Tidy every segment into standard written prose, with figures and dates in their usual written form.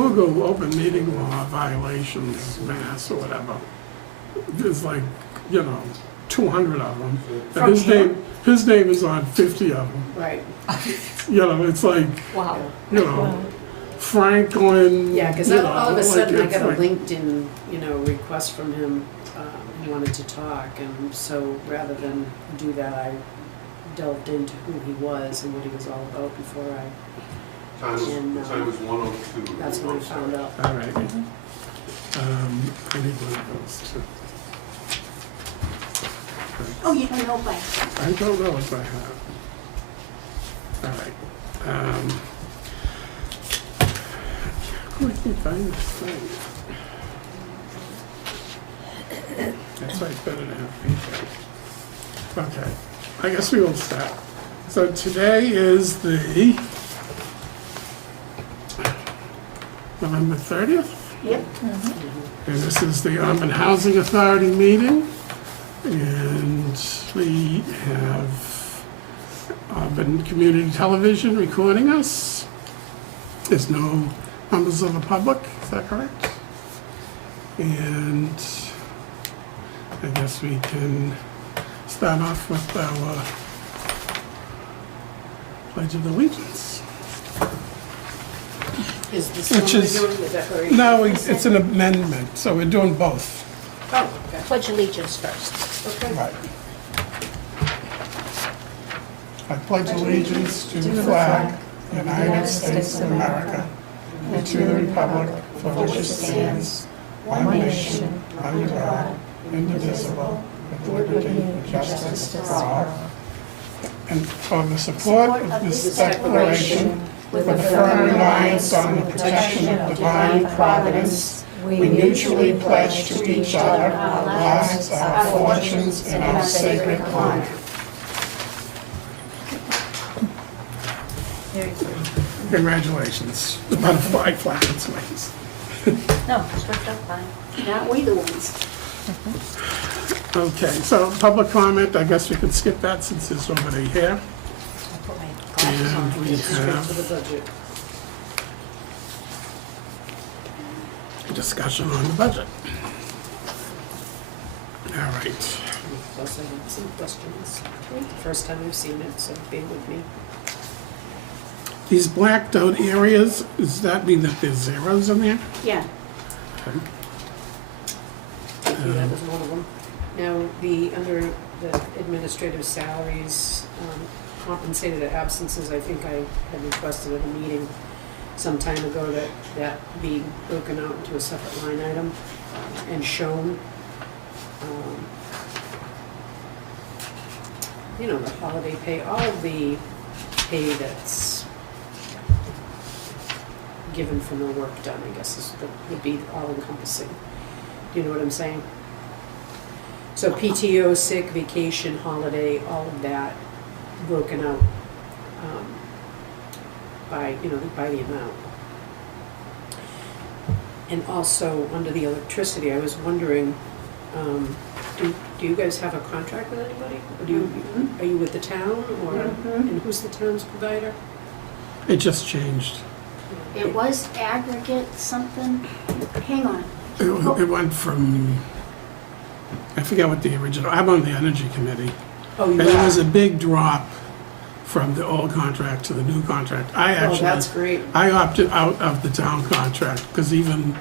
Google open meeting law violations, mass or whatever, there's like, 200 of them. And From his name is on 50 of them. Right. It's like, Wow. Franklin. Yeah, because all of a sudden I it's got a like- LinkedIn, request from him. He wanted to talk, and so rather than do that, I delved into who he was and what he was all about before I. Time was 1:02. That's when I found out. All right. I need one of those too. Oh, you don't know by I don't know if I have. All right. Who can find this thing? That's why it's better to have people. Okay, I guess we will start. So today is the November 30th? Yep. And this is the Auburn Housing Authority meeting. And we have Auburn Community Television recording us. There's no members of the public, is that correct? And I guess we can start off with our Pledge of Allegiance. Is this Which one is- we're doing the declaration? No, it's an amendment, so we're doing both. Oh, okay. Pledge allegiance first. Okay. Right. I pledge allegiance to the flag of the United States of America and to the republic for which it stands, one nation, under God, indivisible, with liberty and justice for all. And for the support of this declaration, with a firm reliance on the protection of divine providence, we mutually pledge to each other our lives, our fortunes, and our sacred honor. Congratulations. The butterfly flap its wings. No, it's worked out fine. Not we the ones. Okay, so public comment, I guess we could skip that since there's nobody here. I'll put my glasses on. And we Get straight to have the budget. a discussion on the budget. All right. Plus I have some questions. First time I've seen it, so bear with me. These blacked out areas, does that mean that there's zeros in there? Yeah, Okay. Thank you, that was one of them. Now, under the administrative salaries, compensated absences, I think I had requested at a meeting some time ago that be broken out into a separate line item and shown. The holiday pay, all of the pay that's given for no work done, I guess would be all encompassing. Do you know what I'm saying? So PTO, sick, vacation, holiday, all of that broken out by the amount. And also, under the electricity, I was wondering, do you guys have a contract with anybody? Or are you with the town, or, and who's the town's provider? It just changed. it was aggregate something. Hang on. It went from, I forget what the original, I'm on the Energy Committee. Oh, you And it was are? a big drop from the old contract to the new contract. Oh, that's great. I opted out of the town contract because even,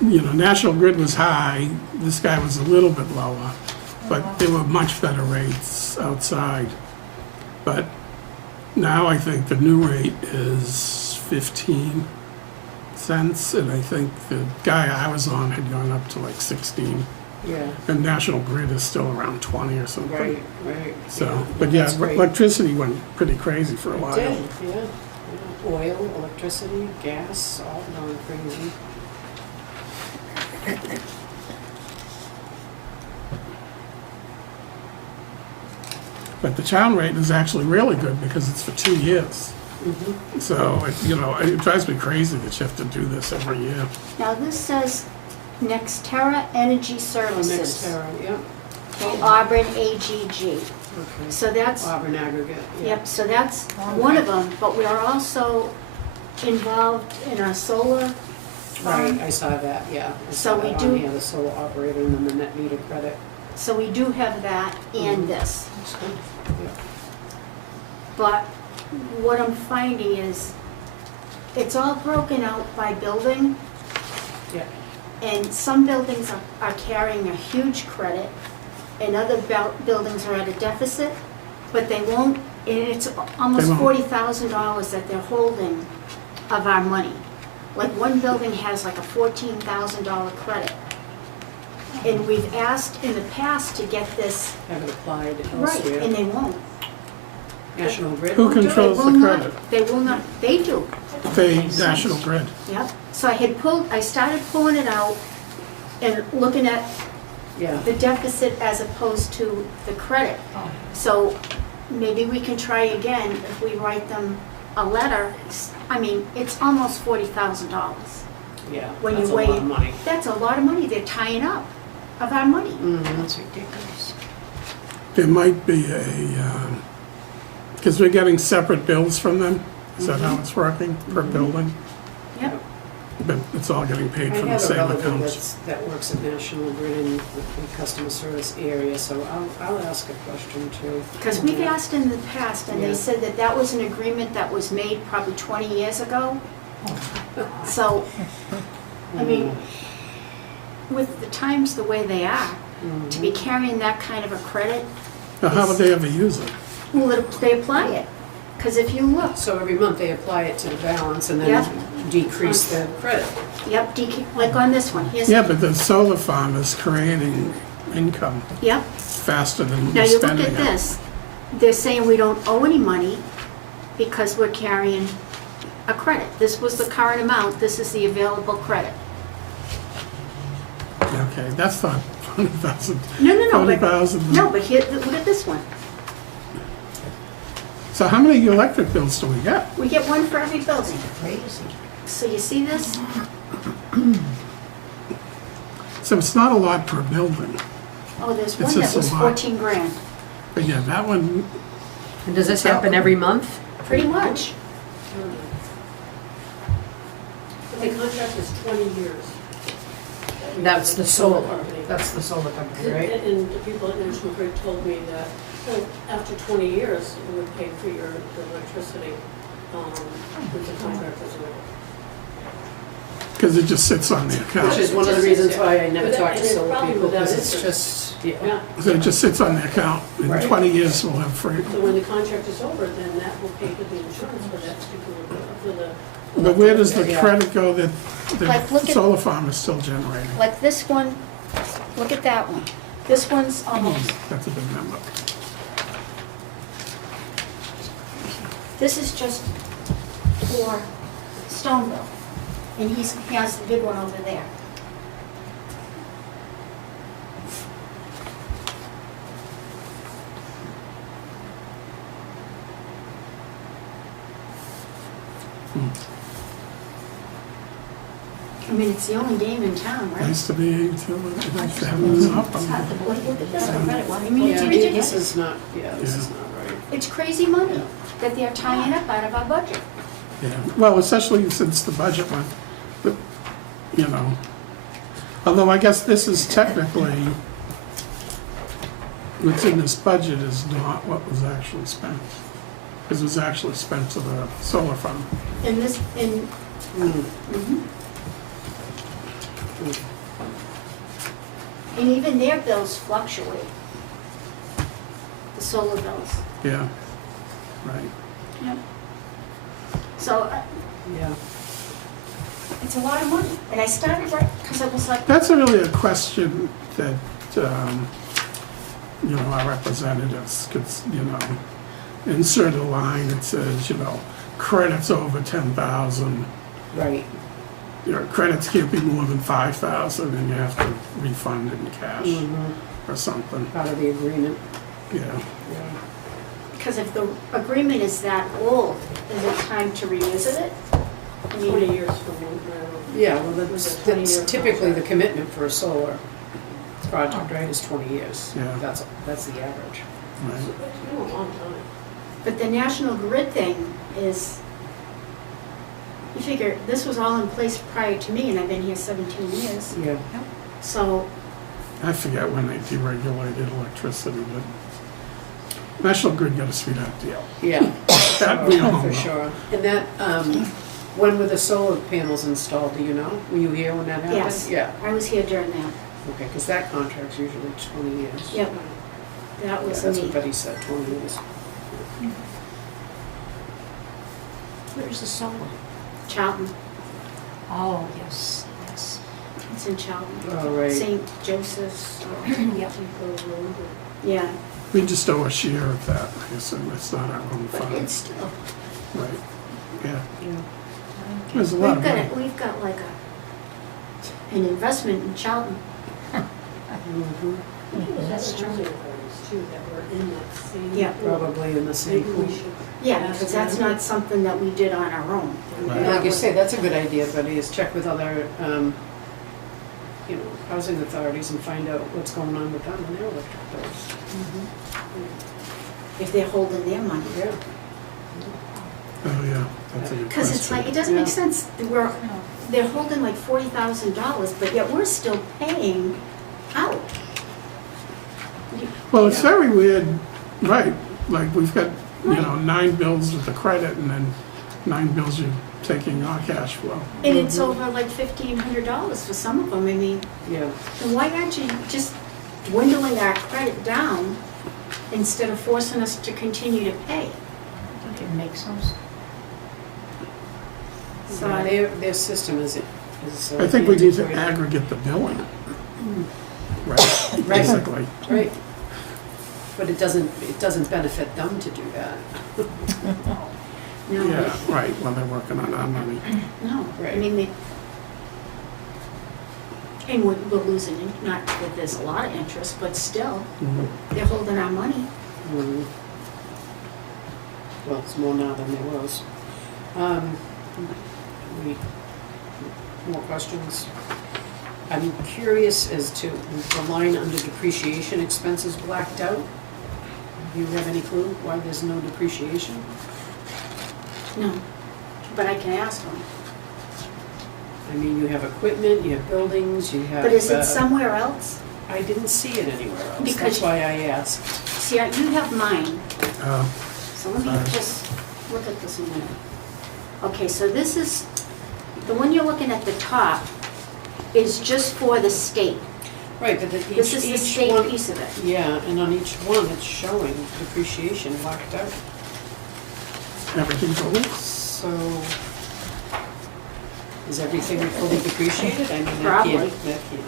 National Grid was high, this guy was a little bit lower, but there were much better rates outside. But now I think the new rate is 15 cents, and I think the guy I was on had gone up to like 16. Yeah, And National Grid is still around 20 or something. right. So, but yeah, That's great. electricity went pretty crazy for a It while. did, yeah. Oil, electricity, gas, all going crazy. But the town rate is actually really good because it's for 2 years. So, it drives me crazy that you have to do this every year. Now this says Nextera Energy Oh, Services. Nextera, yeah, Okay, Auburn AGG. okay. So that's, Auburn aggregate, yeah. yep, so that's one of them, but we are also involved in a solar Right, farm. I saw that, yeah. I So saw we that do- on here, the solar operator and then the net meter credit. So we do have that and Mhm. this. That's good. Yeah. But what I'm finding is, it's all broken out by building, Yeah, and some buildings are carrying a huge credit, and other buildings are at a deficit, but they won't, and it's almost They won't. $40,000 that they're holding of our money. Like one building has like a $14,000 credit. And we've asked in the past to get this have it applied right, elsewhere. and they won't. National Grid. Who won't do it? controls They the will not- credit? They will not, they do. The National Grid. Yep, so I started pulling it out and looking at Yeah, the deficit as opposed to the credit. So maybe we can try again if we write them a letter. I mean, it's almost $40,000. yeah, When that's you a weigh lot it- of money. That's a lot of money they're tying up of our money. That's ridiculous. There might be because we're getting separate bills from them. Is that how it's working per building? Yep, But it's all getting paid I from the have a same relative accounts. that works at National Grid in the customer service area, so I'll ask a question too. because we've asked in the past and Yeah. they said that that was an agreement that was made probably 20 years ago. So, I mean, with the times the way they are, to be carrying that kind of a credit, Now, how would they ever use it? well, they apply it. Because if you look, So every month they apply it to the balance and Yeah. then decrease the credit. yep, like on this one, here's, Yeah, but the solar farm is creating income yep. faster than Now we're you look spending at it. this, they're saying we don't owe any money because we're carrying a credit. This was the current amount, this is the available credit. Okay, that's not 20,000. No, no, no, but, 40,000. no, but here, look at this one. So how many electric bills do we get? We get one for every building. Crazy. So you see this? So it's not a lot per building. Oh, there's It's one that just a was lot. 14 grand, But yeah, that one, And does this happen every month? pretty much. But the contract is 20 years. That's the solar, company. that's the solar company, right? And the people at National Grid told me that, well, after 20 years, it would pay for your electricity, with the contract was over. because it just sits on the account. Which is one of the reasons why I never But talk to and it's solar probably people, because without it's interest. just, yeah. Yeah, So it just sits on the account. In Right. 20 years, we'll have free. so when the contract is over, then that will pay for the insurance for that particular, for the. But where does the Yeah. credit go that Like, look the at- solar farm is still generating? Like this one, look at that one. This one's almost, That's a big number. this is just for Stoneville. And he has the big one over there. I mean, it's the only game in town, right? Nice to be utility, nice to have this up. Like, look at this credit one. I mean, it's Yeah, ridiculous. this is not, this is not right. It's crazy money that they're tying up out of our budget. Yeah, well, especially since the budget went, but, you know, although I guess this is technically, what's in this budget is not what was actually spent. Because it was actually spent to the solar farm. And this, and, and even their bills fluctuate. The solar bills. Yeah, right. Yep. So, Yeah. it's a lot of money. And I started right, because I was like, That's really a question that, you know, our representatives could, you know, insert a line that says, you know, credits over 10,000. Right. Your credits can't be more than 5,000 and you have to refund in cash Mhm. or something, Part of the agreement. yeah. Yeah. because if the agreement is that old, is it time to revisit it? I 20 mean, years from when, Yeah, well, With that's, a 20-year that's typically the contract. commitment for a solar project, right, is 20 years. Yeah. That's the average. Right. it's been a long time. but the National Grid thing is, You figure, this was all in place prior to me, and I've been here 17 years. Yeah. So, I forget when they deregulated electricity, but National Grid got a sweetheart deal. Yeah. That we all For know. sure. And that, when were the solar panels installed, do you know? Were you here when that happened? yes, Yeah, I was here during that. okay, because that contract's usually 20 years. Yep. That Yeah, was that's me. what Betty said, 20 years. Where's the solar? Charlton. Oh, yes, yes. It's in Charlton. Oh, right. St. Joseph's. Yep. Yeah, We just owe a share of that, I assume, it's not our own but fund. it's still, Right, yeah, Yeah. there's a lot of money. we've got like an investment in Charlton. Mhm. That's true. Too, that were in that same. Yeah. Probably in the same Maybe pool. we should. Yeah, because that's not something that we did on our own. Right. And like you say, that's a good idea, Betty, is check with other, you know, housing authorities and find out what's going on with them and their electric bills. If they're holding their money. Yeah. Oh, yeah, that's a good Because it's like, question. it doesn't make Yeah. sense, they're holding like $40,000, but yet we're still paying out. Well, it's very weird, right, like, we've got, you know, 9 bills with the credit and then 9 bills you're taking our cash flow. And it's over like $1,500 for some of them, I mean, Yeah. then why aren't you just dwindling our credit down instead of forcing us to continue to pay? I think it makes sense. So Yeah, their system is I think we need to integrated. aggregate the billing, right, Right. basically. Right. But it doesn't benefit them to do that. No, Yeah, right, when they're working on our money. no, I Right. mean, and we're losing, not that there's a lot of interest, but still, Mhm. they're holding our money. Mm. Well, it's more now than there was. More questions? I'm curious as to the line under depreciation expenses blacked out. Do you have any clue why there's no depreciation? No, but I can ask them. I mean, you have equipment, you have buildings, you have. But is it somewhere else? I didn't see it anywhere else. Because- That's why I asked. See, you have mine, Uh, so let me Alright. just look at this a minute. Okay, so this is, the one you're looking at the top is just for the state. Right, but This is the each state one. piece of it. Yeah, and on each one, it's showing depreciation blacked out. Everything's over. So, is everything fully depreciated? I mean, that Probably. can't be.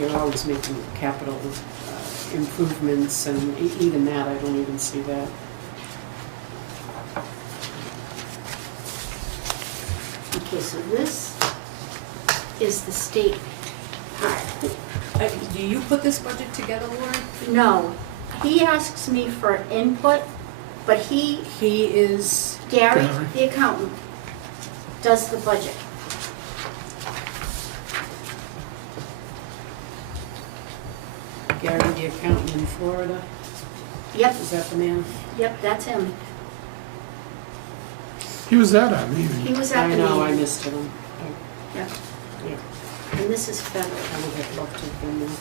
You're always making capital improvements, and even that, I don't even see that. Okay, so this is the state part. Do you put this budget together, Lauren? No, he asks me for input, but He is, Gary, Gary. the accountant, does the budget. Gary, the accountant in Florida. Yep, Is that the man? yep, that's him. He was at our He meeting. was at I the know, I meeting. missed him. Yep, Yeah, and this is federal. I would have loved to have been there.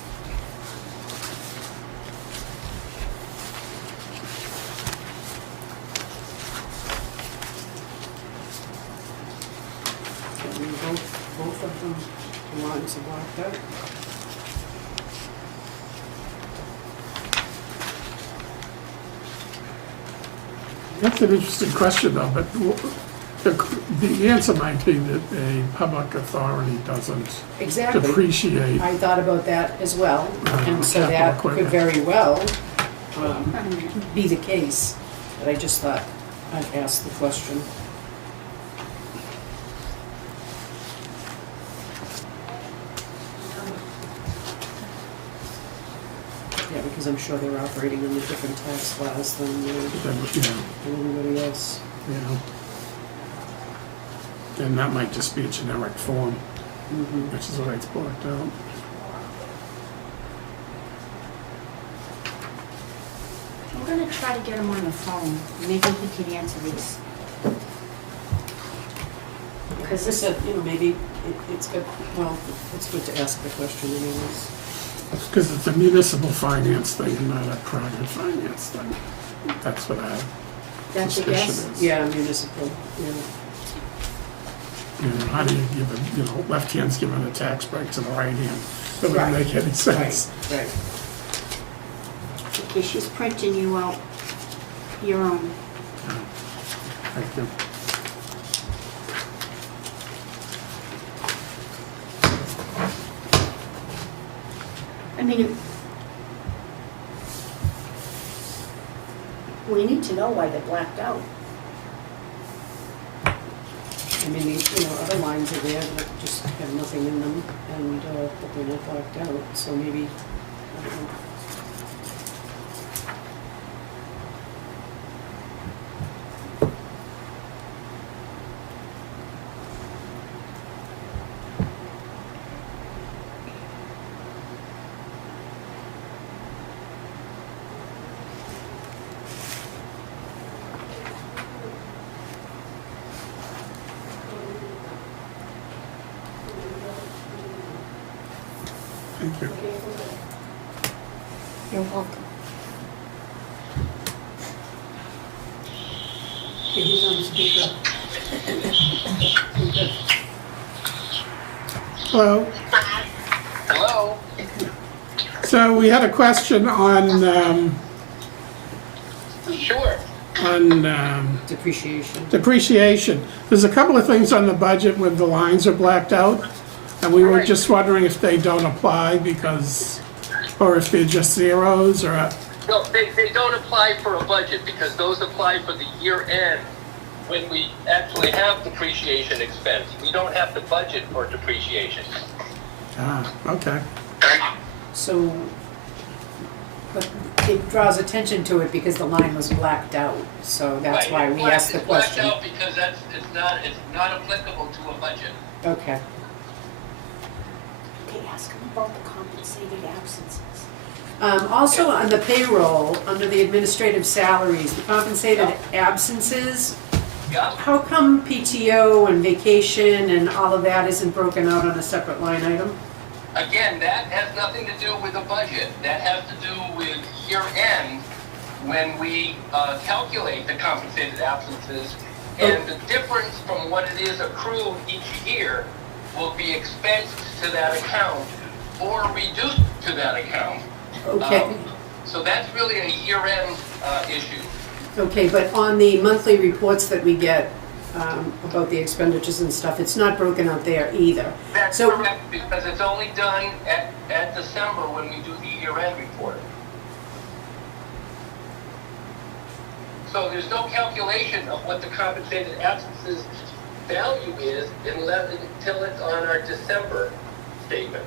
I mean, both of them, the lines are blacked out. That's an interesting question though, but the answer might be that a public authority doesn't Exactly. depreciate. I thought about that as well, and so Capital that could equipment. very well be the case. But I just thought I'd ask the question. Yeah, because I'm sure they're operating in a different tax laws than everybody else. You know. And that might just be a generic form, Mhm. which is why it's blocked out. We're gonna gonna try to get him on the phone. Maybe he can answer these. Because this, maybe it's good, well, it's good to ask the question anyways. Because it's a municipal finance thing and not a private finance thing. That's what I That's a suspicion yes? is. Yeah, municipal, yeah. How do you give a, left hand's giving a tax break to the right hand? That Right. wouldn't make any sense. Right. Okay, she's printing you out your own. Thank you. I mean, we need to know why they're blacked out. I mean, other lines are there that just have nothing in them, and, but they're not blacked out, so maybe, I don't know. Thank you. You're welcome. Okay, he's on speaker. Good. Hello. Hello? So we had a question Sure. on Depreciation. depreciation. There's a couple of things on the budget where the lines are blacked out, and we were Right. just wondering if they don't apply because, or if they're just zeros, or, No, they don't apply for a budget because those apply for the year end when we actually have depreciation expense. We don't have to budget for depreciation. okay. So, but it draws attention to it because the line was blacked out, so that's Right, why we asked the It's blacked question. out because it's not applicable to a budget. Okay. Okay, ask him about the compensated absences. Also on the payroll, under the administrative salaries, the compensated absences, Yeah? how come PTO and vacation and all of that isn't broken out on a separate line item? Again, that has nothing to do with a budget. That has to do with year end when we calculate the compensated absences. And the difference from what it is accrued each year will be expensed to that account or reduced to that account. Okay, So that's really a year-end issue. okay, but on the monthly reports that we get about the expenditures and stuff, it's not broken out there either. That's So- correct, because it's only done at December when we do the year-end report. So there's no calculation of what the compensated absences value is until it's on our December statement.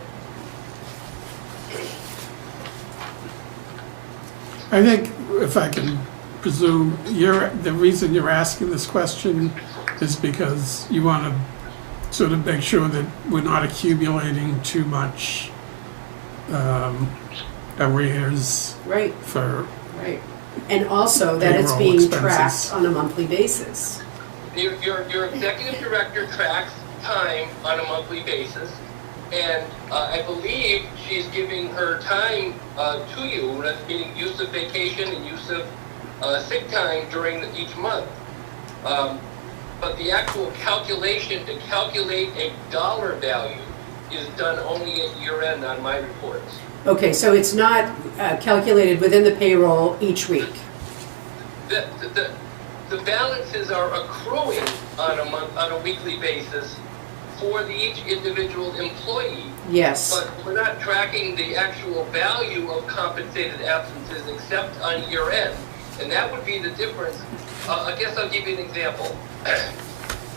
I think, if I can presume, the reason you're asking this question is because you want to sort of make sure that we're not accumulating too much arrears Right, for, right. And also that it's Payroll being expenses. tracked on a monthly basis. Your executive director tracks time on a monthly basis, and I believe she's giving her time to you, that's meaning use of vacation and use of sick time during each month. But the actual calculation to calculate a dollar value is done only at year end on my reports. Okay, so it's not calculated within the payroll each week? The balances are accruing on a weekly basis for each individual employee. Yes. But we're not tracking the actual value of compensated absences except on year end. And that would be the difference. I guess I'll give you an example.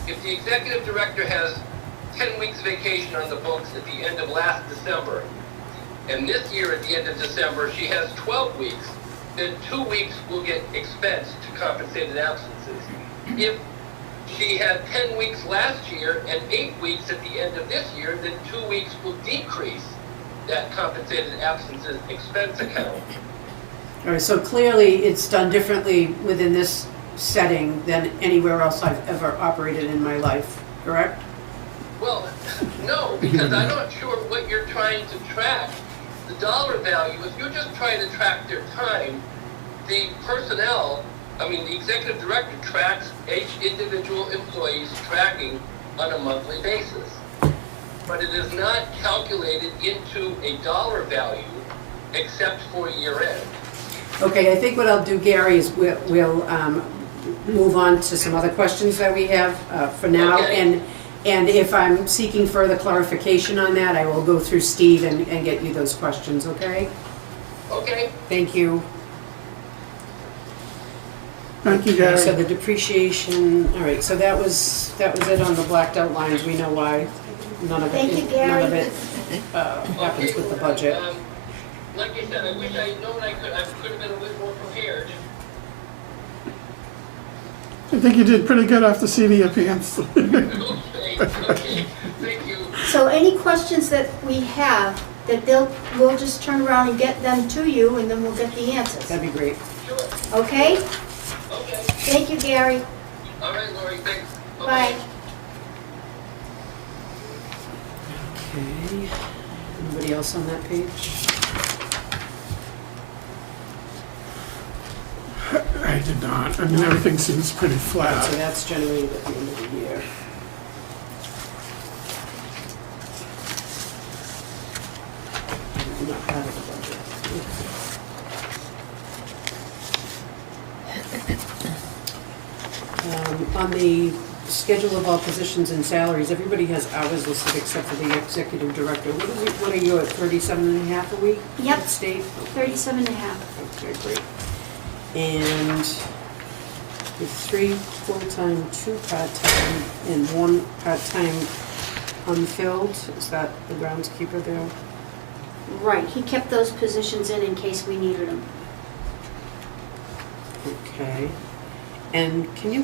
If the executive director has 10 weeks vacation on the books at the end of last December, and this year at the end of December she has 12 weeks, then 2 weeks will get expensed to compensated absences. If she had 10 weeks last year and 8 weeks at the end of this year, then 2 weeks will decrease that compensated absences expense account. All right, so clearly it's done differently within this setting than anywhere else I've ever operated in my life, correct? Well, no, because I'm not sure what you're trying to track. The dollar value, if you're just trying to track their time, the personnel, I mean, the executive director tracks each individual employee's tracking on a monthly basis. But it is not calculated into a dollar value except for year end. Okay, I think what I'll do, Gary, is we'll move on to some other questions that we have for now. Okay. And if I'm seeking further clarification on that, I will go through Steve and get you those questions, okay? Okay? Thank you. Thank you, Okay, so Gary. the depreciation, all right, so that was it on the blacked out lines. We know why none of Thank you, it Gary. happens with the budget. Like I said, I wish I had known I could have been a bit more prepared. I think you did pretty good off the seat of your pants. Okay, thank you. So any questions that we have, that we'll just turn around and get them to you, and then we'll get the answers. That'd be great. Sure. Okay? Okay. Thank you, Gary. All right, Lori, thanks. Bye. Okay, anybody else on that page? I did not. I mean, everything seems pretty So flat. that's generated at the end of the year. Not part of the budget. On the schedule of all positions and salaries, everybody has hours listed except for the executive director. What are you at, 37 and a half a week? Yep. At state? 37 and a half. Okay, great. And with 3 full-time, 2 part-time, and 1 part-time unfilled, is that the groundskeeper there? Right, he kept those positions in case we needed them. Okay. And can you,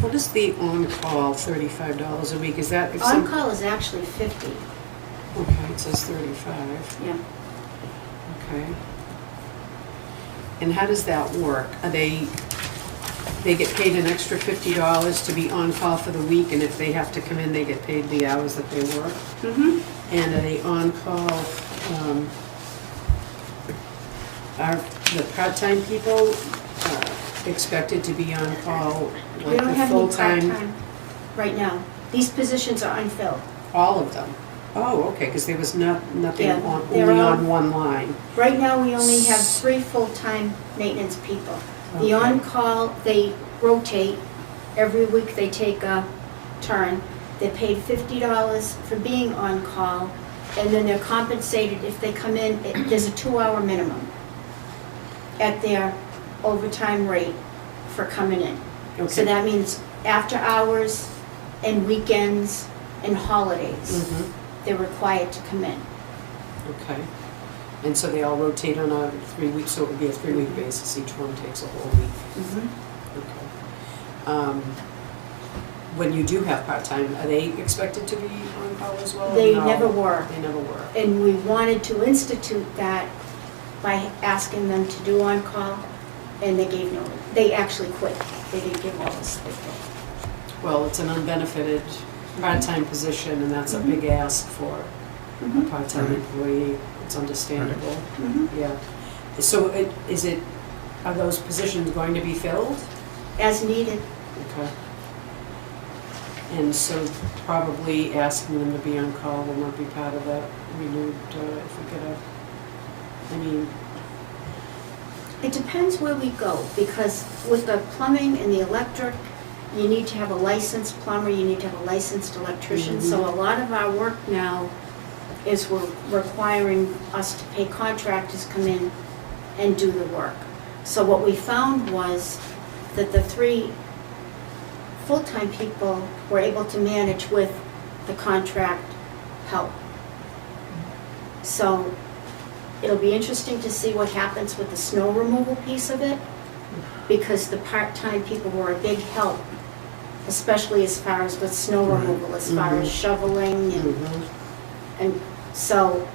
what is the on-call, $35 a week, is that? if some- On-call is actually 50, Okay, it says 35, yeah. okay. And how does that work? Are they get paid an extra $50 to be on-call for the week, and if they have to come in, they get paid the hours that they work? Mm-hmm. And are they on-call, are the part-time people expected to be on-call We like don't the have any full-time? part-time right now. These positions are unfilled. All of them? Oh, okay, because there was nothing Yeah, on, they're only all- on one line. Right now, we only have 3 full-time maintenance people. The Okay. on-call, they rotate. Every week, they take a turn. They're paid $50 for being on-call, and then they're compensated if they come in. There's a 2-hour minimum at their overtime rate for coming in. So Okay. that means after hours and weekends and holidays, Mhm. they're required to come in. Okay. And so they all rotate on a 3-week, so it would be a 3-week basis, each one takes a whole week. Okay. When you do have part-time, are they expected to be on call as well? or They no? never were. They never were. And we wanted to institute that by asking them to do on-call, and they gave no, they actually quit. They didn't give notice, they quit. Well, it's an unbenefited part-time position, and that's a Mhm. big ask for a Mhm. part-time Right. employee. It's understandable, Mhm. yeah. So are those positions going to be filled? As needed. Okay. And so probably asking them to be on call will not be part of that renewed, if we get a, I mean, It depends where we go, because with the plumbing and the electric, you need to have a licensed plumber, you need to have a licensed electrician. So a lot of our work now is we're requiring us to pay contractors come in and do the work. So what we found was that the 3 full-time people were able to manage with the contract help. So it'll be interesting to see what happens with the snow removal piece of it, because the part-time people were a big help, especially as far as with snow Right. removal, as far as Mhm. shoveling mhm. and so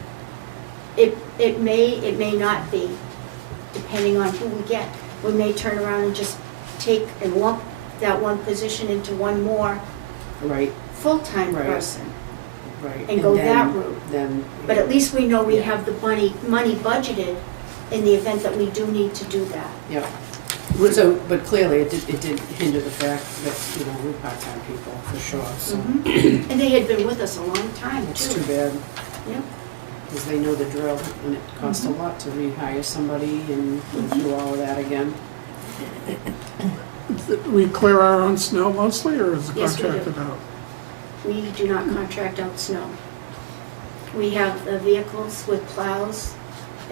it may not be depending on who we get. We may turn around and just take and lump that one position into one more Right, full-time Right. person right. and go then- that route. Then. But at least we know we Yeah. have the money budgeted in the event that we do need to do that. Yeah. So, but clearly it did hinder the fact that, we're part-time people, for sure, so And they had been with us a long time, it's too. too bad. Yep. Because they know the drill, and it costs a lot to rehire somebody and go through all of that again. We clear our own snow mostly, or is it Yes, we do. contracted out? We do not contract out snow. We have the vehicles with plows,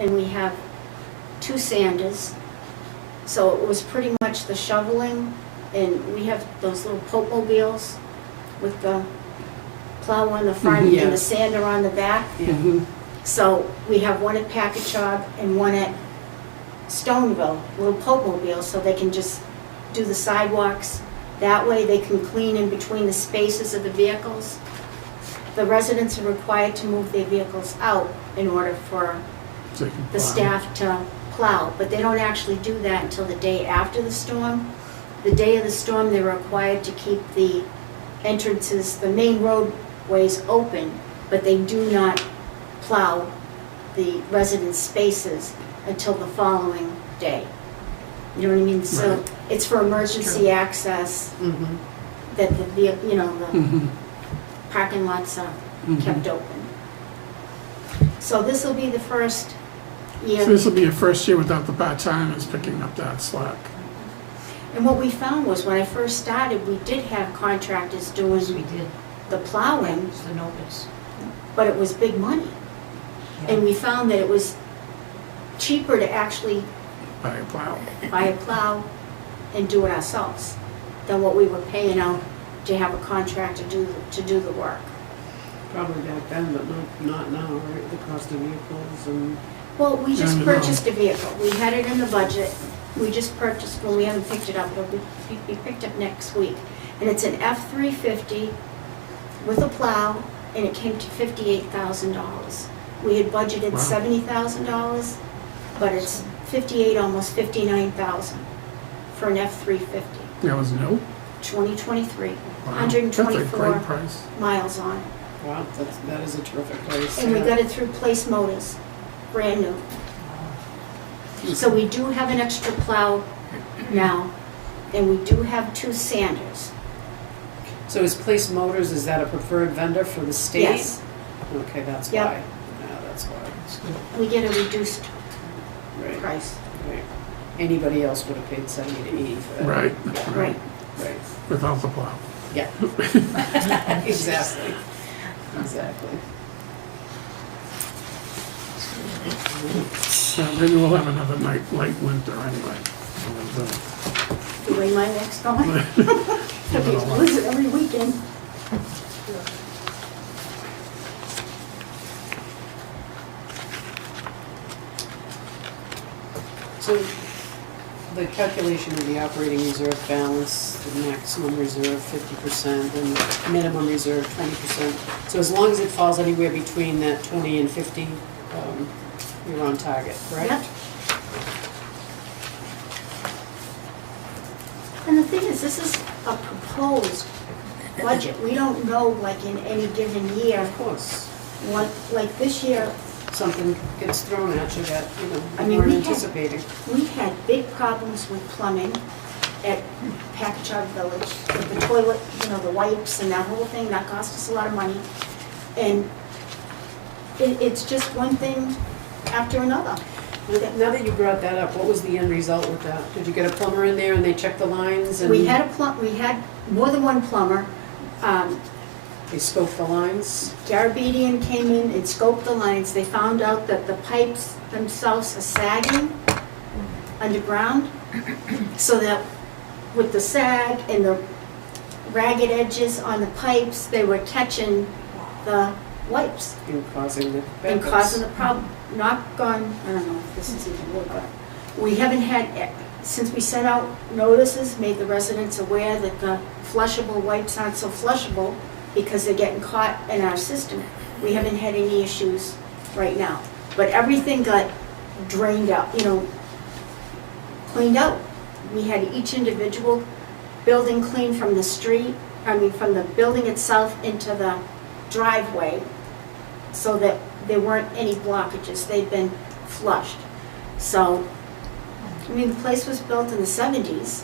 and we have 2 sanders. So it was pretty much the shoveling, and we have those little pope mobiles with the plow on the front Yeah. and the sander on the back. Yeah. So we have one at Packagug and one at Stoneville, little pope mobiles, so they can just do the sidewalks. That way they can clean in between the spaces of the vehicles. The residents are required to move their vehicles out in order for So you can the plow. staff to plow, but they don't actually do that until the day after the storm. The day of the storm, they're required to keep the entrances, the main roadways open, but they do not plow the residents' spaces until the following day. You know what I mean? So Right. it's for emergency access Mhm. that the Mhm. parking lots are Mhm. kept open. So this will be the first year. So this will be your first year without the part-timers picking up that slack. And what we found was when I first started, we did have contractors We doing did, the plowing, it's the notice. but it was big money. And we found that it was cheaper to actually By a plow. buy a plow and do it ourselves than what we were paying out to have a contractor to do the work. Probably back then, but not now, right? The cost of vehicles and, Well, we just No. purchased a vehicle. We had it in the budget. We just purchased, well, we haven't picked it up, it'll be picked up next week. And it's an F-350 with a plow, and it came to $58,000. We had budgeted Wow. $70,000, but it's 58, almost 59,000 for an F-350. That was new? 2023, Wow. 124 That's a great price. miles on it. wow, that is a terrific price. And we yeah. got it through Place Motors, brand new. So we do have an extra plow now, and we do have 2 sanders. So is Place Motors, is that a preferred vendor for the state? Yes, Okay, that's Yep. why. Yeah, that's why. we get a reduced Right, price. right. Anybody else would have paid 70 to 80 for that. Right, Yeah, Right. right. without the plow. Yeah. Exactly. Exactly. So maybe we'll have another light winter anyway. The way my neck's going. It'll be a blizzard every weekend. So the calculation of the operating reserve balance, the maximum reserve 50% and the minimum reserve 20%. So as long as it falls anywhere between that 20 and 50, you're on target, correct? Yep. And the thing is, this is a proposed budget. We don't know, like, in any given year, Of course. what, like this year, Something gets thrown at you that, I you mean, weren't we had- anticipating. we had big problems with plumbing at Packagug Village, with the toilet, the wipes and that whole thing, that cost us a lot of money. And it's just one thing after another. Now that you brought that up, what was the end result with that? Did you get a plumber in there and they checked the lines and We had more than one plumber. they scoped the lines? Garabedian came in and scoped the lines. They found out that the pipes themselves are sagging underground, so that with the sag and the ragged edges on the pipes, they were catching the wipes And causing the and backups. causing the problem. Not gone, I don't know if this is even wood, but we haven't had, since we sent out notices, made the residents aware that the flushable wipes aren't so flushable because they're getting caught in our system. We haven't had any issues right now. But everything got drained out, cleaned out. We had each individual building cleaned from the street, from the building itself into the driveway, so that there weren't any blockages, they'd been flushed. So, the place was built in the 70s,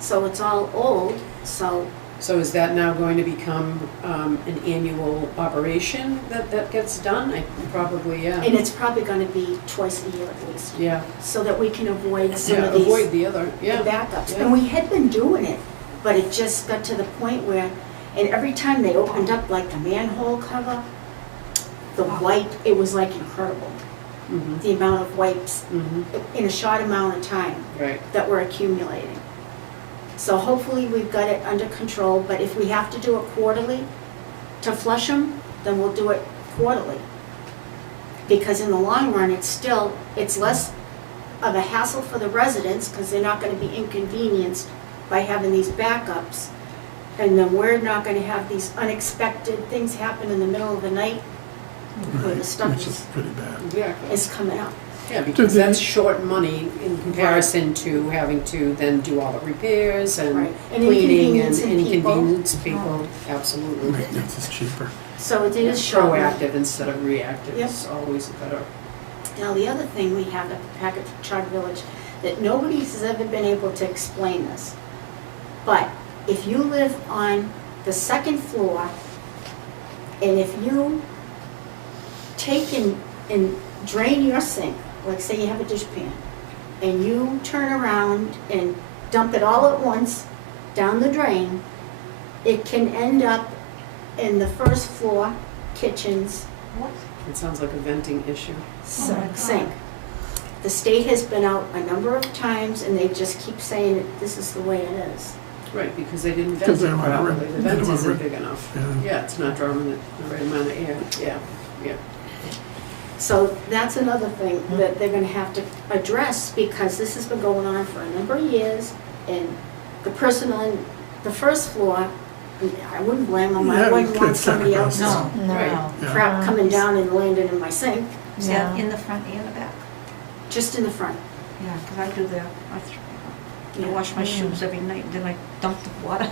so it's all old, so So is that now going to become an annual operation that gets done? Probably, yeah. and it's probably gonna be twice a year at least, Yeah, so that we can avoid some yeah, of these avoid the other, the yeah. backups. Yeah. And we had been doing it, but it just got to the point where, and every time they opened up like the manhole cover, the wipe, it was like incredible, Mhm, the amount of wipes mhm, in a short amount of time right. that were accumulating. So hopefully we've got it under control, but if we have to do it quarterly to flush them, then we'll do it quarterly. Because in the long run, it's less of a hassle for the residents, because they're not gonna be inconvenienced by having these backups. And then we're not gonna have these unexpected things happen in the middle of the night where the Right, stuff which is pretty bad. Exactly. is coming up. Yeah, because they- that's short money in comparison to having to then do all the repairs and Right. And cleaning and inconveniencing people. inconvenience people. Absolutely. Maintenance is cheaper. So it is short run. Proactive instead of reactive Yep. is always better. Now, the other thing we have at Packet Chart Village, that nobody has ever been able to explain this, but if you live on the second floor, and if you take and drain your sink, like say you have a dishpan, and you turn around and dump it all at once down the drain, it can end up in the first floor kitchens It sounds like a venting issue. sink. The state has been out a number of times, and they just keep saying that this is the way it is. Right, because they didn't vent Because they it don't wanna properly. rip- The they vent don't wanna isn't rip- big enough. Yeah. Yeah, it's not drawing the right amount of air. Yeah, yeah. So that's another thing that they're gonna have to address, because this has been going on for a number of years, and the person on the first floor, I wouldn't blame them, Yeah, I wouldn't want it's somebody kinda else's gross. Right. Yeah. crap coming down and landing in my sink, Is that in the front and the back? just in the front. Yeah, because I do that. I wash my shoes every night, then I dump the water.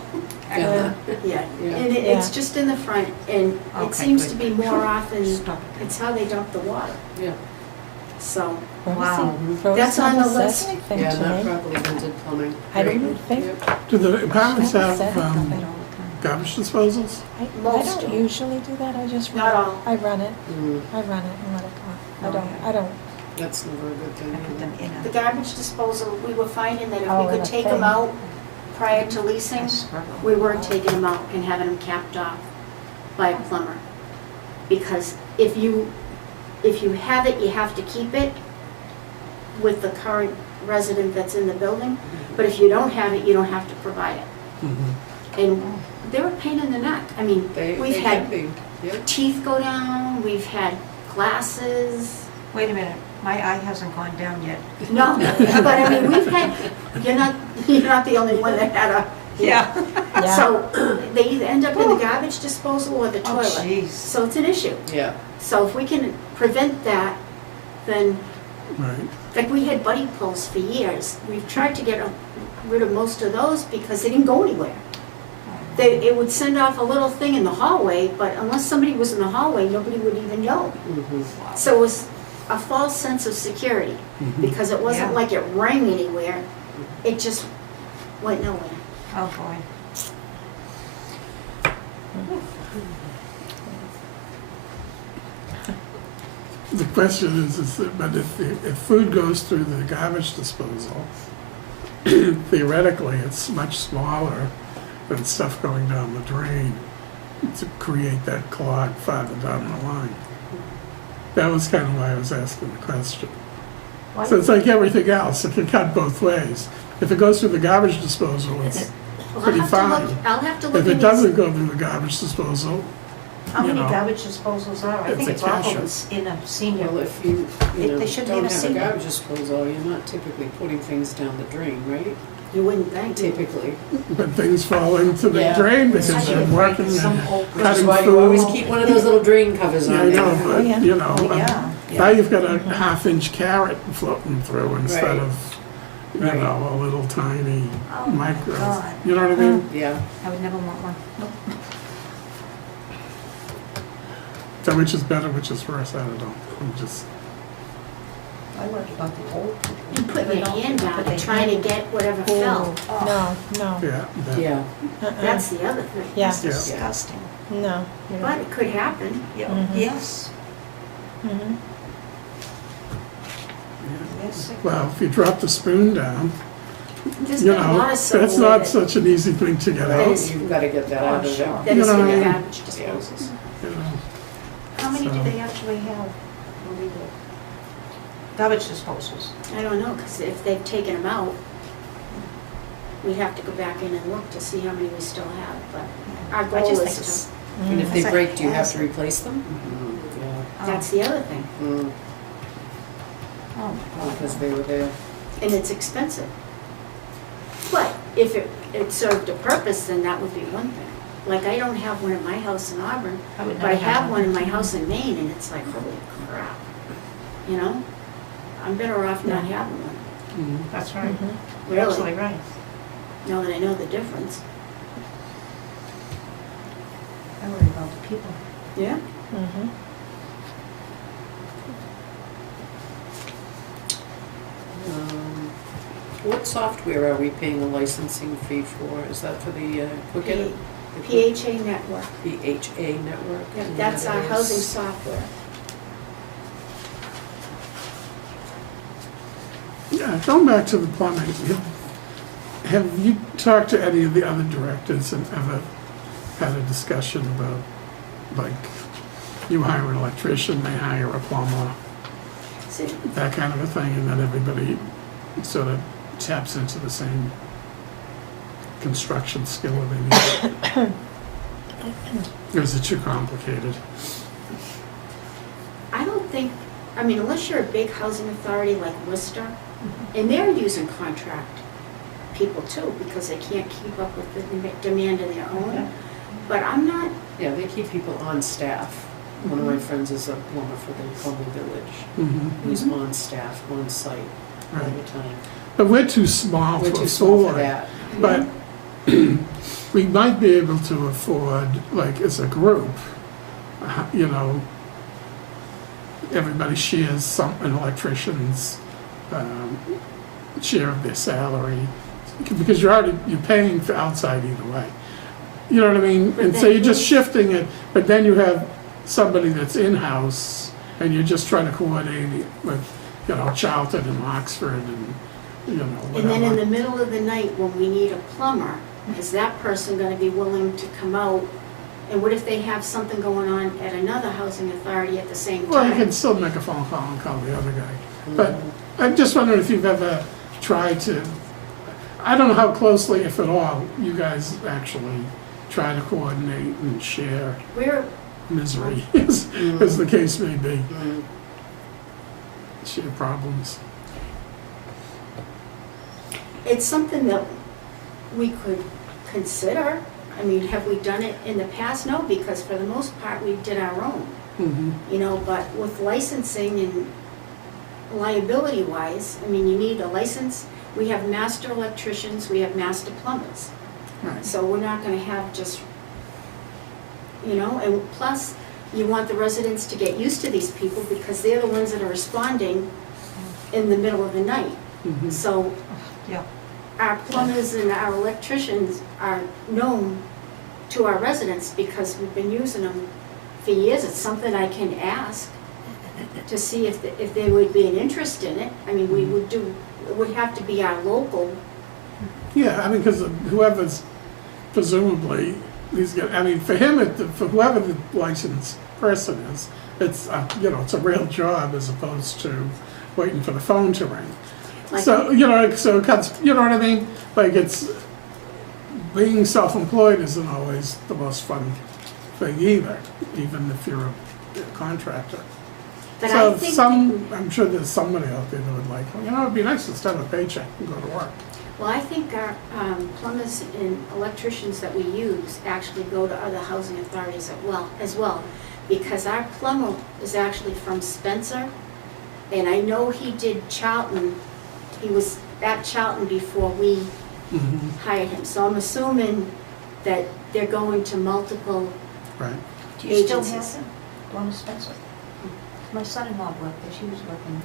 Yeah. Yeah, Yeah. and it's just in the front, and it Okay, seems to good. be more often, Stop it. it's how they dump the water, Yeah, so. Wow. That's on the list. yeah, not properly vented plumbing. I Right. don't think, Yep. Do the apartments have Said Dump something. it all the time. garbage disposals? I Most don't do. usually do that, I just Not run all. it. I run it Mm, and let it go. Oh, yeah. I don't, that's never a good thing. I put them in The a. garbage disposal, we were finding that if Oh, we in could a take them thing. out prior to leasing, I scrub them. we weren't taking them out and having them capped off by a plumber. Because if you have it, you have to keep it with the current resident that's in the building. But if you don't have it, you don't have to provide it. Mm-hmm. And they're a pain in the neck. I mean, They we've can had be, yep. teeth go down, we've had glasses. Wait a minute, my eye hasn't gone down yet. No, but I mean, we've had, you're not the only one that had a. Yeah. yeah. So they either end up in the garbage disposal or the Oh, toilet. jeez. So it's an issue. Yeah, So if we can prevent that, then, Right. like we had buddy pulls for years. We've tried to get rid of most of those because they didn't go anywhere. It would send off a little thing in the hallway, but unless somebody was in the hallway, nobody would even know. mhm. So it was a false sense of security, Mhm. because it wasn't Yeah. like it rang anywhere. It just went nowhere. Oh, boy. The question is that, but if food goes through the garbage disposal, theoretically, it's much smaller than stuff going down the drain to create that clog farther down the line. That was kind of why I was asking the question. So it's like everything else, it can cut both ways. If it goes through the garbage disposal, it's Well, pretty fine. I'll have to look If it into doesn't go through the garbage disposal, How You many know, garbage disposals are? I it's think a it's cash awful out. it's in a senior. Well, if you They know, should don't leave a have a senior. garbage disposal, you're not typically putting things down the drain, right? You wouldn't think. Typically. but things fall into the Yeah. drain because Especially they're if working like some and old Which is cutting why you always food. keep one of those little drain covers Yeah, on I there. know, but, yeah. you know, Oh, yeah. now you've got a half-inch carrot floating through instead Right. of you know, a little tiny Oh my micro. God. You know what I mean? Yeah, I would never want one. Nope. So which is better, which is worse, I don't know. I'm just, I worry about the old people. You put your hand down Put their and trying to hand- get whatever fell. Oh, no, no. yeah. that- yeah. That's the other thing. Yeah. That's disgusting. No. But it could happen. Yeah. Mhm. Yes. Mm-hmm. Yes. Well, if you drop the spoon down, There's you been a know, lot of silverware that's not that- such an easy thing to get That out. is- You've gotta get that out of there. that You is know, in the I- garbage disposals. You know. How many do So- they actually have? Illegal garbage disposals. I don't know, because if they've taken them out, we'd have to go back in and look to see how many we still have, but our I goal just is think it's, And if they It's like break, do you have to acid. replace them? to, that's the other thing, Mm, oh my God. because they were there. and it's expensive. But if it served a purpose, then that would be one thing. Like, I don't have one at my house in Auburn, I would but I never have one in my house in Maine, and it's like, holy crap. You know? I'm better off not Yeah. having one, Mhm. That's right. Mm-hmm. You're really, absolutely right. now that I know the difference. I worry about the people. Yeah? Mm-hmm. What software are we paying a licensing fee for? Is that for the quick edit? PHA network. PHA network? Yeah, and that's that our is- housing software. Yeah, going back to the plumbing, have you talked to any of the other directors and ever had a discussion about, like, you hire an electrician, they hire a plumber, See, that kind of a thing, and then everybody sort of taps into the same construction skill that they need? Or is it too complicated? I don't think, I mean, unless you're a big housing authority like Worcester, and they're using contract people too, because they can't keep up with the demand of their own. But I'm not, Yeah, they keep people on staff. One of my friends is a plumber for the Plumber Village. Mm-hmm. Who's on staff, on site all Right. the time. But we're too small We're to too small for afford. that. But we might be able to afford, like, as a group, you know, everybody shares some, an electrician's share of their salary, because you're paying for outside either way. You know what I mean? But And so then you're just who's- shifting it, but then you have somebody that's in-house, and you're just trying to coordinate it with, you know, Charlton and Oxford and, you know, and then in whatever. the middle of the night when we need a plumber, is that person gonna be willing to come out? And what if they have something going on at another housing authority at the same Well, you can time? still make a phone call and call the other guy. Mm-hmm. But I'm just wondering if you've ever tried to, I don't know how closely, if at all, you guys actually try to coordinate and share We're, misery, as the case may be, Mm. share problems. it's something that we could consider. I mean, have we done it in the past? No, because for the most part, we did our own. Mm-hmm. You know, but with licensing and liability wise, I mean, you need a license. We have master electricians, we have master plumbers. Right. So we're not gonna have just, you know, and plus, you want the residents to get used to these people because they're the ones that are responding in the middle of the night. Mhm. So Yeah. our plumbers and our electricians are known to our residents because we've been using them for years. It's something I can ask to see if there would be an interest in it. I mean, we would do, it would have to be our local, Yeah, I mean, because whoever's presumably, he's got, I mean, for him, for whoever the licensed person is, it's, you know, it's a real job as opposed to waiting for the phone to ring. like, So, you know, so it cuts, you know what I mean? Like, it's, being self-employed isn't always the most fun thing either, even if you're a contractor. but I So think. I'm sure there's somebody out there that would like, well, you know, it'd be nice to start a paycheck and go to work. Well, I think our plumbers and electricians that we use actually go to other housing authorities as well, because our plumber is actually from Spencer, and I know he did Charlton. He was at Charlton before we Mhm. hired him. So I'm assuming that they're going to multiple, Right. Do you still have agencies. them? Donna Spencer? My son-in-law worked there, she was working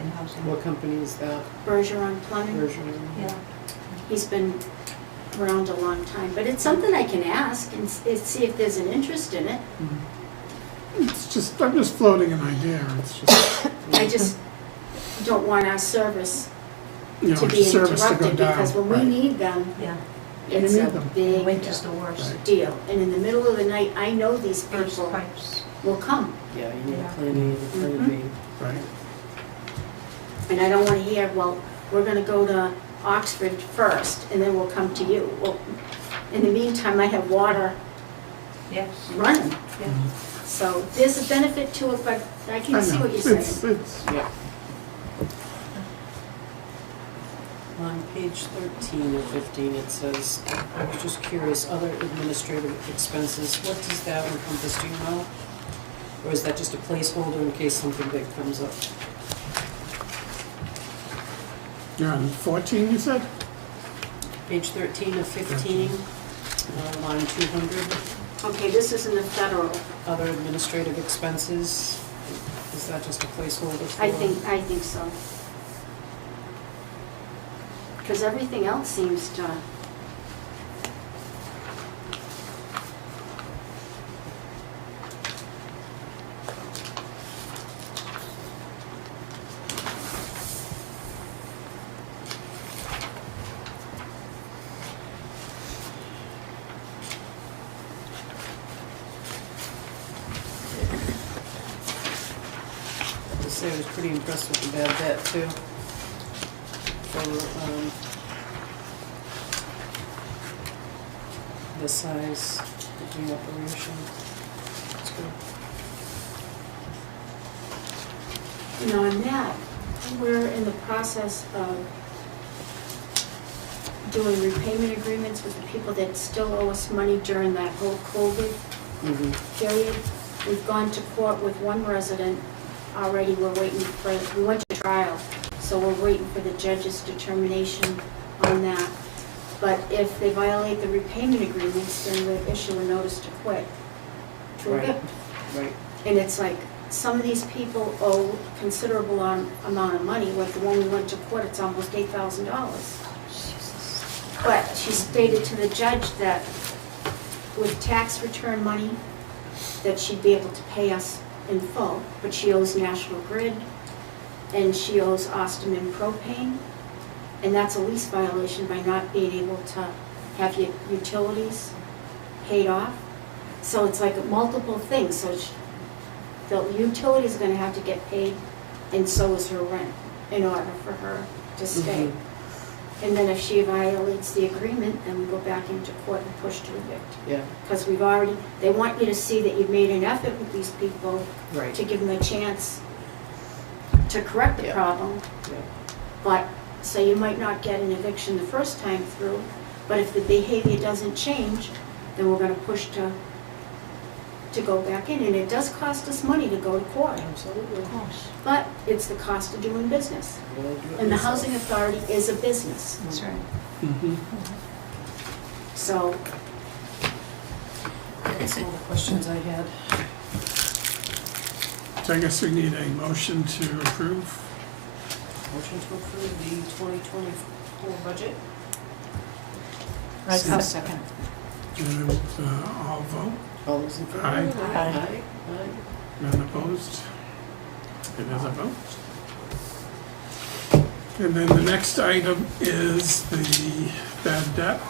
in housing. What company is that? Bergeron Plumbing. Version? Yeah. He's been around a long time, but it's something I can ask and see if there's an interest in it. It's just, I'm just floating an idea, it's just, I just don't want our service you know, to the be service to go interrupted, down. because when we Right. need them, Yeah, You it's need a them. big winter's the worst. Right. deal. And in the middle of the night, I know these Burst people pipes. will come. Yeah, you need Yeah. a plan A and a plan B. Right. And I don't wanna hear, well, we're gonna go to Oxford first, and then we'll come to you. Well, in the meantime, I have water Yes. running. Yeah. So there's a benefit to it, but I I can see know, what you're it's, saying. it's, Yeah. On page 13 of 15, it says, I was just curious, other administrative expenses, what does that encompass, do you know? Or is that just a placeholder in case something big comes up? you're on 14, you said? Page 13 of 15, line 200, Okay, this is in the federal. other administrative expenses, is that just a placeholder for? I think so. Because everything else seems to, I have to say, I was pretty impressed with the bad debt too. For, the size of the operation. It's good. you know, on that, we're in the process of doing repayment agreements with the people that still owe us money during that whole COVID period. We've gone to court with one resident already, we went to trial, so we're waiting for the judge's determination on that. But if they violate the repayment agreements, then we issue a notice to quit, to Right. evict. Right. And it's like, some of these people owe considerable amount of money, like the one we went to court, it's almost $8,000. But she stated to the judge that with tax return money, that she'd be able to pay us in full, but she owes National Grid, and she owes Osterman Propane, and that's a lease violation by not being able to have your utilities paid off. So it's like multiple things, so the utilities are gonna have to get paid, and so is her rent, in order for her to stay. Mhm. And then if she violates the agreement, then we go back into court and push to evict. Yeah, Because they want you to see that you've made an effort with these people right. to give them a chance to correct the Yeah. problem. Yeah. But, so you might not get an eviction the first time through, but if the behavior doesn't change, then we're gonna push to go back in. And it does cost us money to go to court, Absolutely. Of course. but it's the cost of doing business. Gotta do it And the yourself. housing authority is a business, That's right. Mhm. so That's all the questions I had. So I guess we need a motion to approve. Motion to approve the 2024 budget? I Second. Second. And all vote, All those in favor? Aye. Aye. none opposed. It is a vote. And then the next item is the bad debt.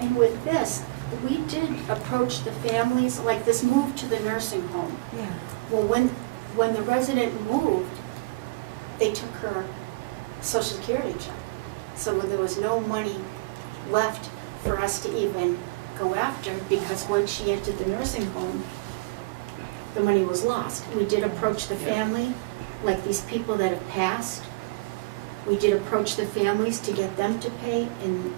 And with this, we did approach the families, like this move to the nursing home. Yeah. Well, when the resident moved, they took her social security check. So there was no money left for us to even go after, because once she entered the nursing home, the money was lost. We did approach the Yeah. family, like these people that have passed. We did approach the families to get them to pay, and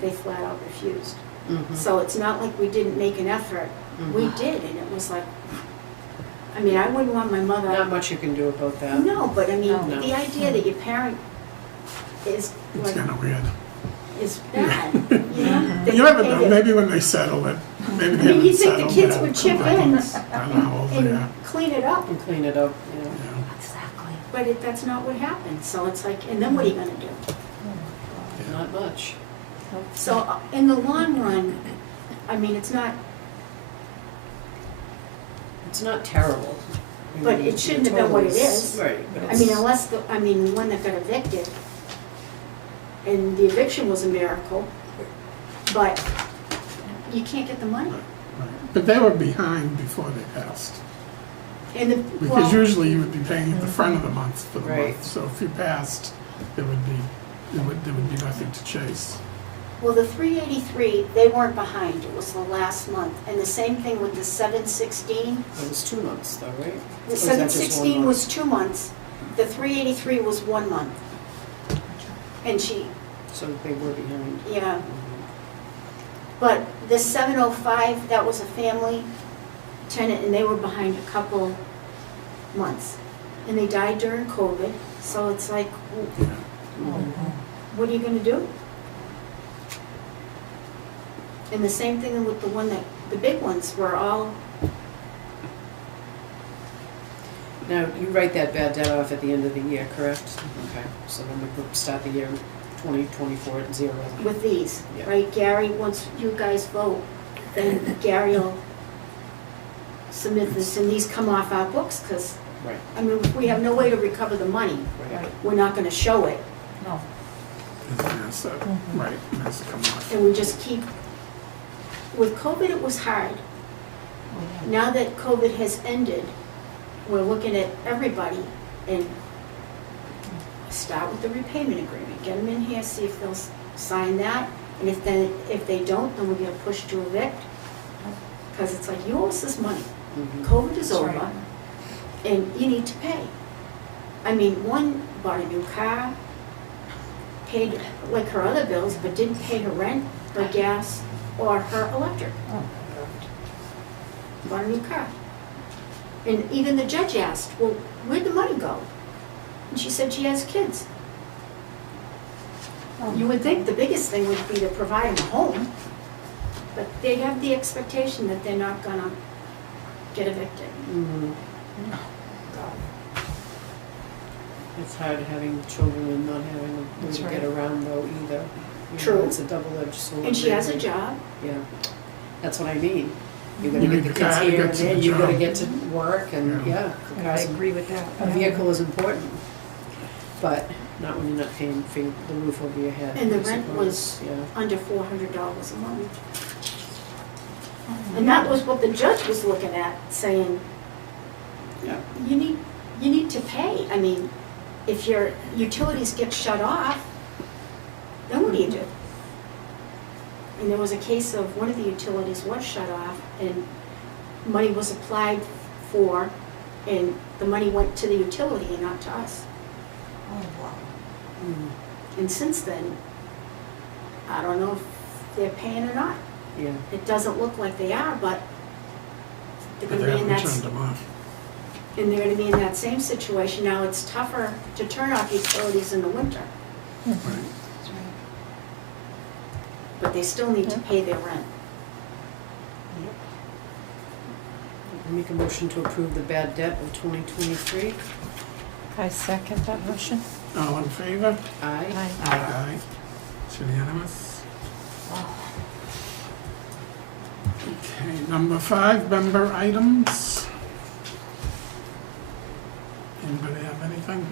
they flat out refused. Mhm. So it's not like we didn't make an effort. We Mhm. did, and it was like, I mean, I wouldn't want my mother. Not much you can do about that. No, but I mean, No. the idea that your parent is It's like, kind of weird. is bad, you know? They You never pay know, their- maybe when they settle it, maybe I they mean, you haven't think the settled kids yet. would chip I don't in know how old they and are. clean it up, And clean it up, yeah. Yeah. Exactly. but that's not what happened, so it's like, and then what are you gonna do? Not much. So, in the long run, I mean, it's not, It's not terrible. I But mean, it shouldn't the have been what it total is. Right, but I mean, it's, unless the, I mean, the one that got evicted, and the eviction was a miracle, but you can't get the money. Right. But they were behind before they passed. And the, Because well, usually you would be paying at the front of the month for the Right. month. So if you passed, there would be nothing to chase. well, the 383, they weren't behind, it was the last month. And the same thing with the 716. it was 2 months though, right? The Or is that just 716 1 month? was 2 months, the 383 was 1 month. And she, So they were behind. yeah, but the 705, that was a family tenant, and they were behind a couple months. And they died during COVID, so it's like, Mhm. what are you gonna do? And the same thing with the one that, the big ones were all, Now, you write that bad debt off at the end of the year, correct? Okay, so then we could start the year 2024 at 0. with these, Yeah. right? Gary, once you guys vote, then Gary will submit this, and these come off our books, because, Right, I mean, if we have no way to recover the money, right. we're not gonna show it, No. Yeah, so, right, it has to come off. and we just keep, with COVID, it was hard. Now that COVID has ended, we're looking at everybody and start with the repayment agreement, get them in here, see if they'll sign that, and if they don't, then we're gonna push to evict, because it's like, you owe us this money, Mhm. COVID is That's right. over, and you need to pay. I mean, one bought a new car, paid like her other bills, but didn't pay her rent, her gas, or her electric. Bought a new car. And even the judge asked, well, where'd the money go? And she said she has kids. You would think the biggest thing would be to provide them a home, but they have the expectation that they're not gonna get evicted. Mhm. It's hard having children and not having a way That's to right. get around though either. You know, True. It's a double-edged sword. And she has a really. job, Yeah, that's what I mean. You gotta You get need the the kids car to here get and to there, the you gotta job. get to work and, Yeah. yeah, the I car's, agree with that. a vehicle is important. But not when you're not paying for the roof over your head. and the I rent suppose. was Yeah, under $400 a month. And that was what the judge was looking at, saying, yeah. you need to pay. I mean, if your utilities get shut off, then what do you do? And there was a case of one of the utilities was shut off and money was applied for, and the money went to the utility and not to us. Oh, wow. Mm, And since then, I don't know if they're paying or not. Yeah, It doesn't look like they are, but they're But gonna they be in haven't that, turned them off. and they're gonna be in that same situation. Now, it's tougher to turn off utilities in the winter, Right. That's right. but they still need to pay their rent. I make a motion to approve the bad debt of 2023. I second that motion. All in favor? Aye. Aye. It's unanimous. Okay, number 5, member items. Anybody have anything?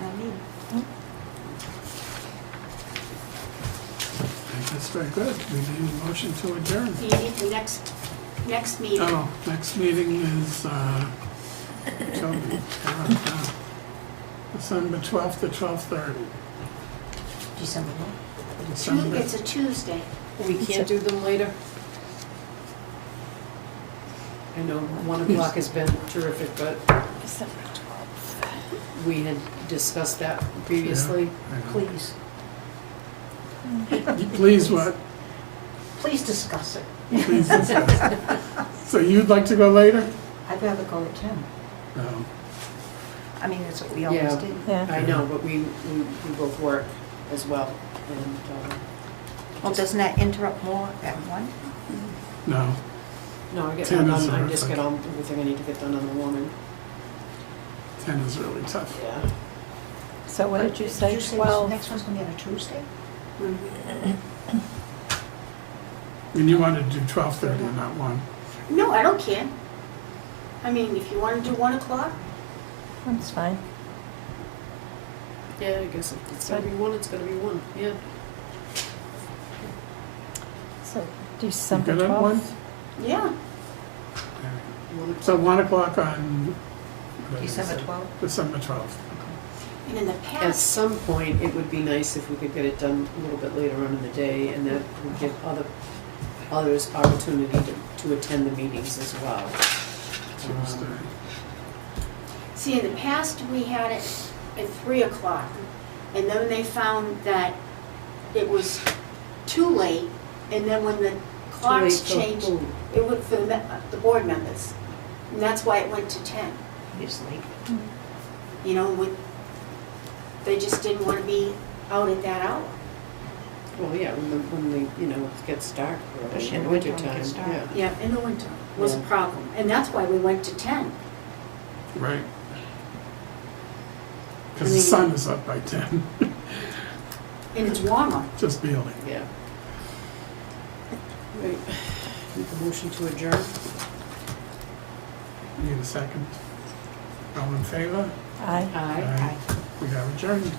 I think that's very good. We need a motion to adjourn. Do you need the next meeting? Oh, next meeting is, tell me, December 12th to 12:30. December what? December. It's a Tuesday. We can't do them later? I know 1 o'clock has been terrific, but December 12th. we had discussed that previously. I know. Please, Please what? please discuss it. Please discuss. So you'd like to go later? I'd rather go at 10. No. I mean, that's what we always Yeah. did. Yeah. I know, but we both work as well, and, Well, doesn't that interrupt more at 1? No. no, I get 10 more is done, I just terrific. get all, everything I need to get done in the morning. 10 is really tough. Yeah. So what did you say, the 12? next one's gonna be on a Tuesday? And you wanted to do 12:30, not 1. No, I don't care. I mean, if you wanna do 1 o'clock, That's fine. Yeah, I guess if it's gotta be one, it's gotta be one, yeah. So December You good at 1? 12th? yeah. So 1 o'clock on December 12th? December 12th. And in the At past, some point, it would be nice if we could get it done a little bit later on in the day, and that would give others opportunity to attend the meetings as well. Tuesday. see, in the past, we had it at 3 o'clock. And then they found that it was too late, and then when the clocks Too late changed, for who? it would, for the board members. And that's why it went to 10. It's late. You know, they just didn't want to be out at that hour. Well, yeah, when the, you know, it gets dark early Especially in in the the winter winter when it time, gets dark. yeah. Yeah, in the winter was a Yeah. problem. And that's why we went to 10. Right. I Because the mean- sun is up by 10, And it's warmer. just barely. Yeah. Right, make a motion to adjourn? Need a second? All in favor? Aye. Aye. We have adjourned.